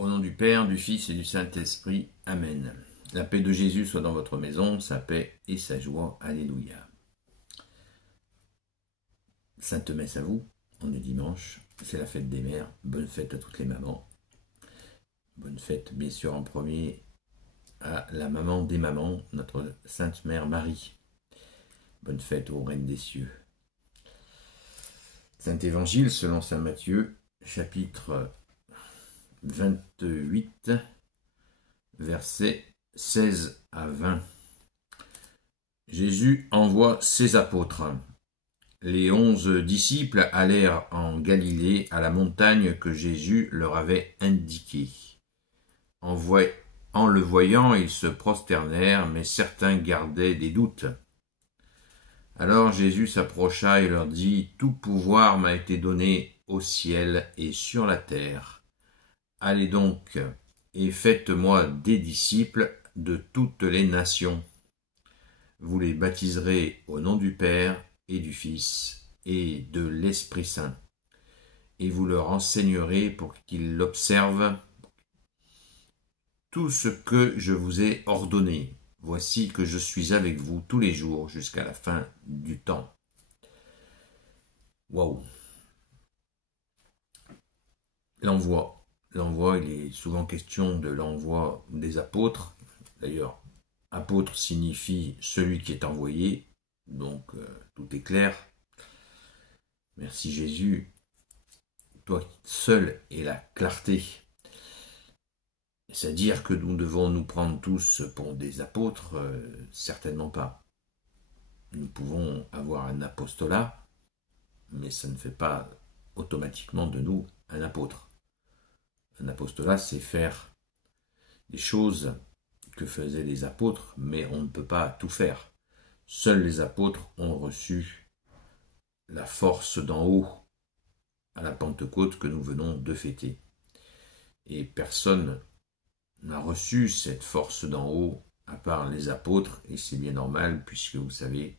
Au nom du Père, du Fils et du Saint-Esprit. Amen. La paix de Jésus soit dans votre maison, sa paix et sa joie. Alléluia. Sainte Messe à vous, on est dimanche, c'est la fête des mères. Bonne fête à toutes les mamans. Bonne fête, bien sûr, en premier à la maman des mamans, notre Sainte Mère Marie. Bonne fête aux reines des cieux. Saint Évangile selon saint Matthieu, chapitre 28, versets 16 à 20. Jésus envoie ses apôtres. Les 11 disciples allèrent en Galilée à la montagne que Jésus leur avait indiquée. En le voyant, ils se prosternèrent, mais certains gardaient des doutes. Alors Jésus s'approcha et leur dit : « Tout pouvoir m'a été donné au ciel et sur la terre. Allez donc et faites-moi des disciples de toutes les nations. Vous les baptiserez au nom du Père et du Fils et de l'Esprit Saint, et vous leur enseignerez pour qu'ils observent tout ce que je vous ai ordonné. Voici que je suis avec vous tous les jours jusqu'à la fin du temps. » Waouh! L'envoi. L'envoi, il est souvent question de l'envoi des apôtres. D'ailleurs, apôtre signifie celui qui est envoyé, donc tout est clair. Merci Jésus, toi seul es la clarté. C'est-à-dire que nous devons nous prendre tous pour des apôtres? Certainement pas. Nous pouvons avoir un apostolat, mais ça ne fait pas automatiquement de nous un apôtre. Un apostolat, c'est faire des choses que faisaient les apôtres, mais on ne peut pas tout faire. Seuls les apôtres ont reçu la force d'en haut à la Pentecôte que nous venons de fêter. Et personne n'a reçu cette force d'en haut à part les apôtres, et c'est bien normal puisque vous savez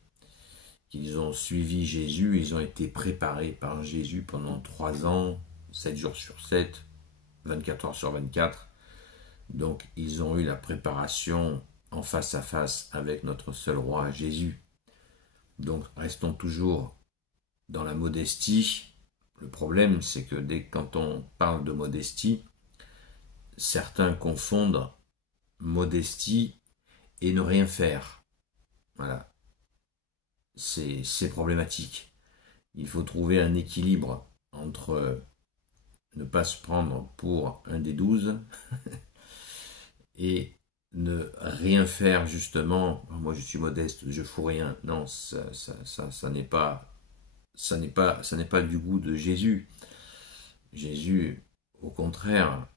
qu'ils ont suivi Jésus, ils ont été préparés par Jésus pendant 3 ans, 7 jours sur 7, 24 heures sur 24. Donc ils ont eu la préparation en face à face avec notre seul roi Jésus. Donc restons toujours dans la modestie. Le problème, c'est que quand on parle de modestie, certains confondent modestie et ne rien faire. Voilà. C'est problématique. Il faut trouver un équilibre entre ne pas se prendre pour un des 12 et ne rien faire justement. Moi je suis modeste, je fous rien. Non, ça n'est pas du goût de Jésus. Jésus, au contraire,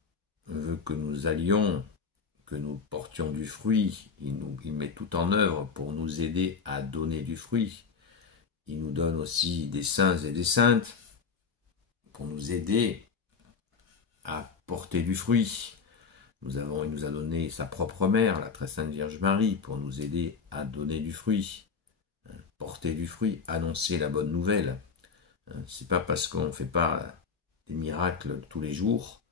veut que nous allions, que nous portions du fruit. Il met tout en œuvre pour nous aider à donner du fruit. Il nous donne aussi des saints et des saintes pour nous aider à porter du fruit. Il nous a donné sa propre mère, la très sainte Vierge Marie, pour nous aider à donner du fruit, porter du fruit, annoncer la bonne nouvelle. C'est pas parce qu'on ne fait pas des miracles tous les jours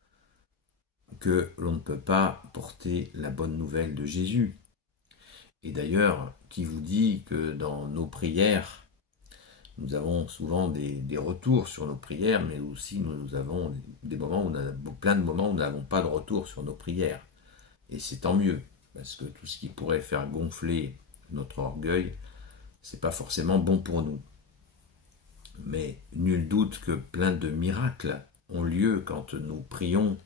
que l'on ne peut pas porter la bonne nouvelle de Jésus. Et d'ailleurs, qui vous dit que dans nos prières, nous avons souvent des retours sur nos prières, mais aussi nous avons des moments plein de moments où nous n'avons pas de retour sur nos prières. Et c'est tant mieux, parce que tout ce qui pourrait faire gonfler notre orgueil, c'est pas forcément bon pour nous. Mais nul doute que plein de miracles ont lieu quand nous prions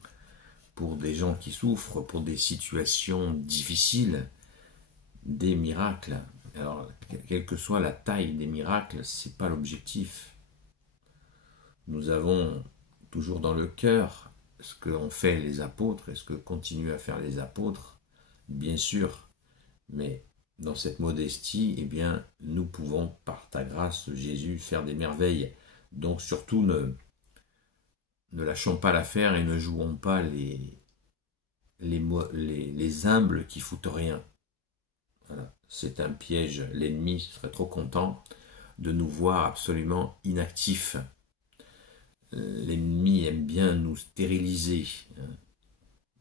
pour des gens qui souffrent, pour des situations difficiles, des miracles. Alors, quelle que soit la taille des miracles, ce n'est pas l'objectif. Nous avons toujours dans le cœur ce qu'ont fait les apôtres et ce que continuent à faire les apôtres, bien sûr, mais dans cette modestie, eh bien, nous pouvons, par ta grâce, Jésus, faire des merveilles. Donc surtout, ne lâchons pas l'affaire et ne jouons pas les humbles qui foutent rien. Voilà. C'est un piège. L'ennemi serait trop content de nous voir absolument inactifs. L'ennemi aime bien nous stériliser.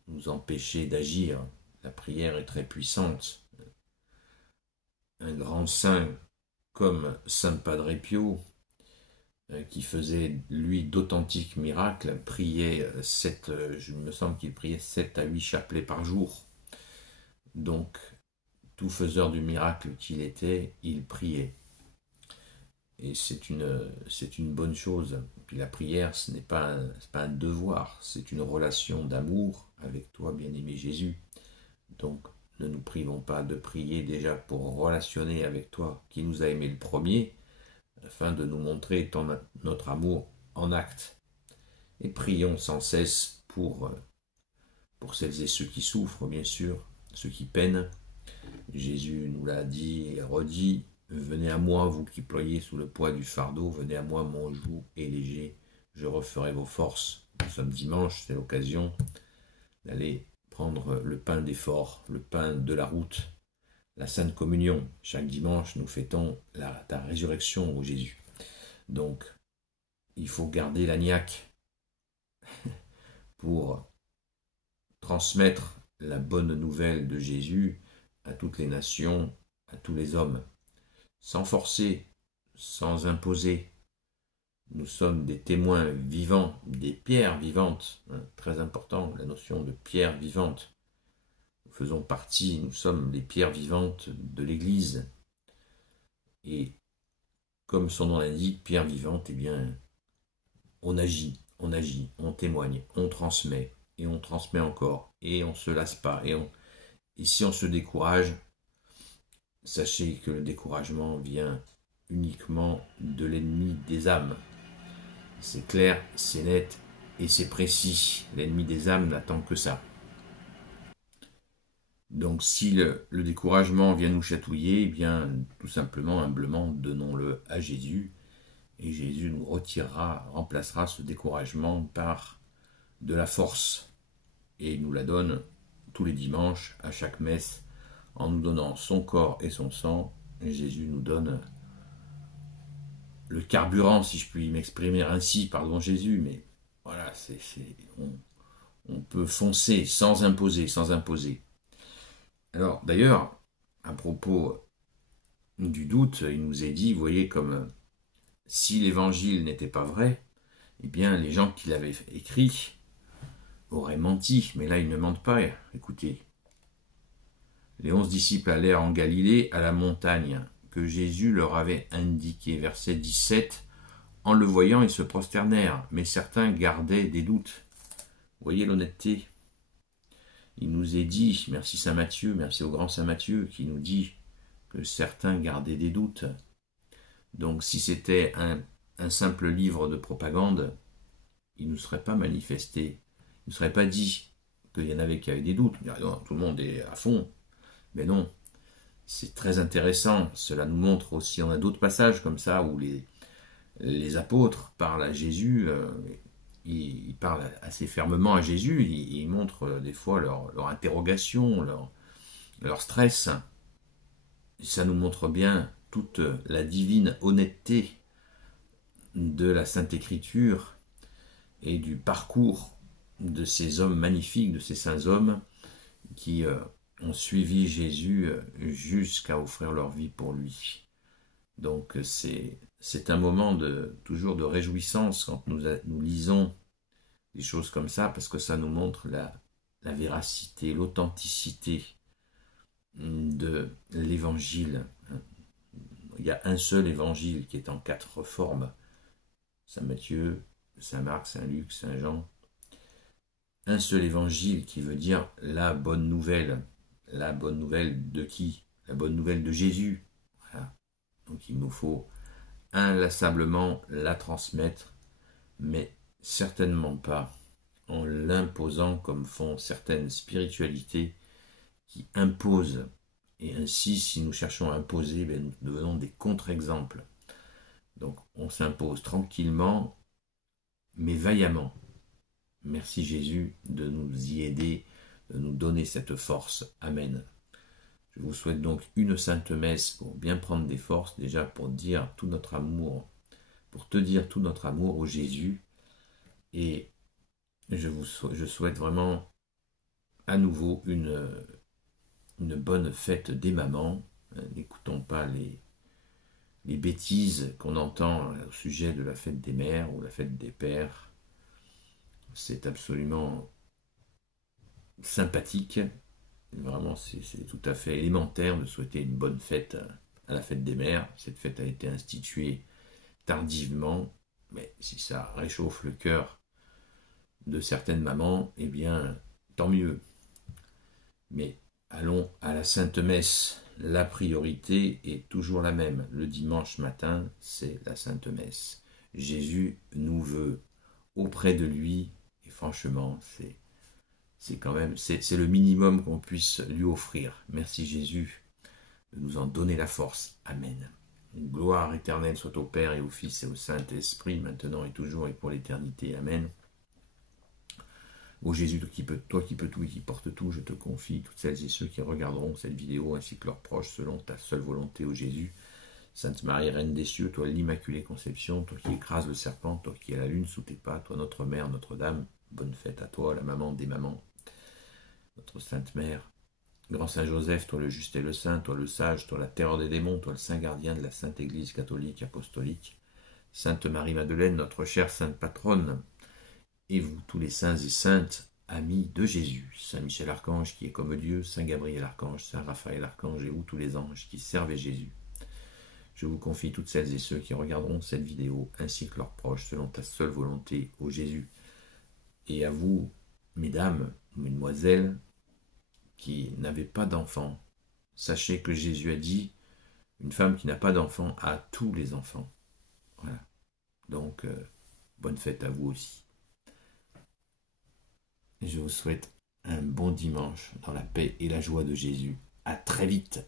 nous empêcher d'agir. La prière est très puissante. Un grand saint comme Saint Padre Pio, qui faisait, lui, d'authentiques miracles, priait je me semble qu'il priait 7 à 8 chapelets par jour. Donc, tout faiseur du miracle qu'il était, il priait. Et c'est une bonne chose. Puis la prière, ce n'est pas un devoir, c'est une relation d'amour avec toi, bien-aimé Jésus. Donc, ne nous privons pas de prier déjà pour relationner avec toi, qui nous a aimés le premier, afin de nous montrer notre amour en acte. Et prions sans cesse pour celles et ceux qui souffrent, bien sûr, ceux qui peinent. Jésus nous l'a dit et redit, « Venez à moi, vous qui ployez sous le poids du fardeau, venez à moi, mon joug est léger, je referai vos forces. » Nous sommes dimanche, c'est l'occasion d'aller prendre le pain d'effort, le pain de la route, la Sainte Communion. Chaque dimanche, nous fêtons ta résurrection, ô Jésus. Donc, il faut garder la niaque pour transmettre la bonne nouvelle de Jésus à toutes les nations, à tous les hommes, sans forcer, sans imposer. Nous sommes des témoins vivants, des pierres vivantes, très important, la notion de pierre vivante. Nous faisons partie, nous sommes les pierres vivantes de l'Église. Et comme son nom l'indique, pierre vivante, eh bien, on agit, on témoigne, on transmet, et on transmet encore, et on ne se lasse pas. Et si on se décourage, sachez que le découragement vient uniquement de l'ennemi des âmes. C'est clair, c'est net et c'est précis. L'ennemi des âmes n'attend que ça. Donc si le découragement vient nous chatouiller, eh bien tout simplement, humblement, donnons-le à Jésus. Et Jésus nous remplacera ce découragement par de la force. Et il nous la donne tous les dimanches, à chaque messe, en nous donnant son corps et son sang. Et Jésus nous donne le carburant, si je puis m'exprimer ainsi, pardon Jésus, mais voilà, on peut foncer sans imposer, Alors d'ailleurs, à propos du doute, il nous est dit, vous voyez, comme si l'évangile n'était pas vrai, eh bien les gens qui l'avaient écrit auraient menti, mais là ils ne mentent pas, écoutez. Les 11 disciples allèrent en Galilée, à la montagne que Jésus leur avait indiquée. Verset 17. En le voyant, ils se prosternèrent, mais certains gardaient des doutes. Vous voyez l'honnêteté? Il nous est dit, merci Saint Matthieu, merci au grand Saint Matthieu, qui nous dit que certains gardaient des doutes. Donc si c'était un simple livre de propagande, il ne nous serait pas manifesté. Il ne serait pas dit qu'il y en avait qui avaient des doutes. Tout le monde est à fond. Mais non, c'est très intéressant. Cela nous montre aussi, on a d'autres passages comme ça où les apôtres parlent à Jésus, ils parlent assez fermement à Jésus, ils montrent des fois leur interrogation, leur stress. Et ça nous montre bien toute la divine honnêteté de la Sainte Écriture et du parcours de ces hommes magnifiques, de ces saints hommes qui ont suivi Jésus jusqu'à offrir leur vie pour lui. Donc c'est un moment toujours de réjouissance quand nous lisons des choses comme ça, parce que ça nous montre la véracité, l'authenticité de l'évangile. Il y a un seul évangile qui est en 4 formes. Saint Matthieu, Saint Marc, Saint Luc, Saint Jean. Un seul évangile qui veut dire la bonne nouvelle. La bonne nouvelle de qui? La bonne nouvelle de Jésus. Voilà. Donc il nous faut inlassablement la transmettre, mais certainement pas en l'imposant comme font certaines spiritualités qui imposent. Et ainsi, si nous cherchons à imposer, nous devenons des contre-exemples. Donc on s'impose tranquillement, mais vaillamment. Merci Jésus de nous y aider, de nous donner cette force. Amen. Je vous souhaite donc une sainte messe pour bien prendre des forces, déjà pour dire tout notre amour, pour te dire tout notre amour au Jésus. Et je souhaite vraiment à nouveau une bonne fête des mamans. N'écoutons pas les bêtises qu'on entend au sujet de la fête des mères ou la fête des pères. C'est absolument sympathique. Vraiment, c'est tout à fait élémentaire de souhaiter une bonne fête à la fête des mères. Cette fête a été instituée tardivement, mais si ça réchauffe le cœur de certaines mamans, eh bien, tant mieux. Mais allons à la Sainte Messe. La priorité est toujours la même. Le dimanche matin, c'est la Sainte Messe. Jésus nous veut auprès de lui, et franchement, c'est quand même, c'est le minimum qu'on puisse lui offrir. Merci Jésus de nous en donner la force. Amen. Une gloire éternelle soit au Père et au Fils et au Saint-Esprit, maintenant et toujours et pour l'éternité. Amen. Ô Jésus, toi qui peux tout et qui porte tout, je te confie toutes celles et ceux qui regarderont cette vidéo ainsi que leurs proches selon ta seule volonté, ô Jésus. Sainte Marie, Reine des cieux, toi l'Immaculée Conception, toi qui écrases le serpent, toi qui as la lune sous tes pas, toi notre Mère, Notre-Dame, bonne fête à toi, la maman des mamans, notre Sainte Mère. Grand Saint Joseph, toi le juste et le saint, toi le sage, toi la terreur des démons, toi le saint gardien de la Sainte Église catholique apostolique. Sainte Marie-Madeleine, notre chère Sainte Patronne, et vous tous les saints et saintes, amis de Jésus, Saint Michel Archange qui est comme Dieu, Saint Gabriel Archange, Saint Raphaël Archange et vous tous les anges qui servez Jésus. Je vous confie toutes celles et ceux qui regarderont cette vidéo ainsi que leurs proches selon ta seule volonté, ô Jésus. Et à vous, mesdames, mesdemoiselles, qui n'avez pas d'enfants, sachez que Jésus a dit, une femme qui n'a pas d'enfant a tous les enfants. Voilà. Donc, bonne fête à vous aussi. Je vous souhaite un bon dimanche dans la paix et la joie de Jésus. À très vite.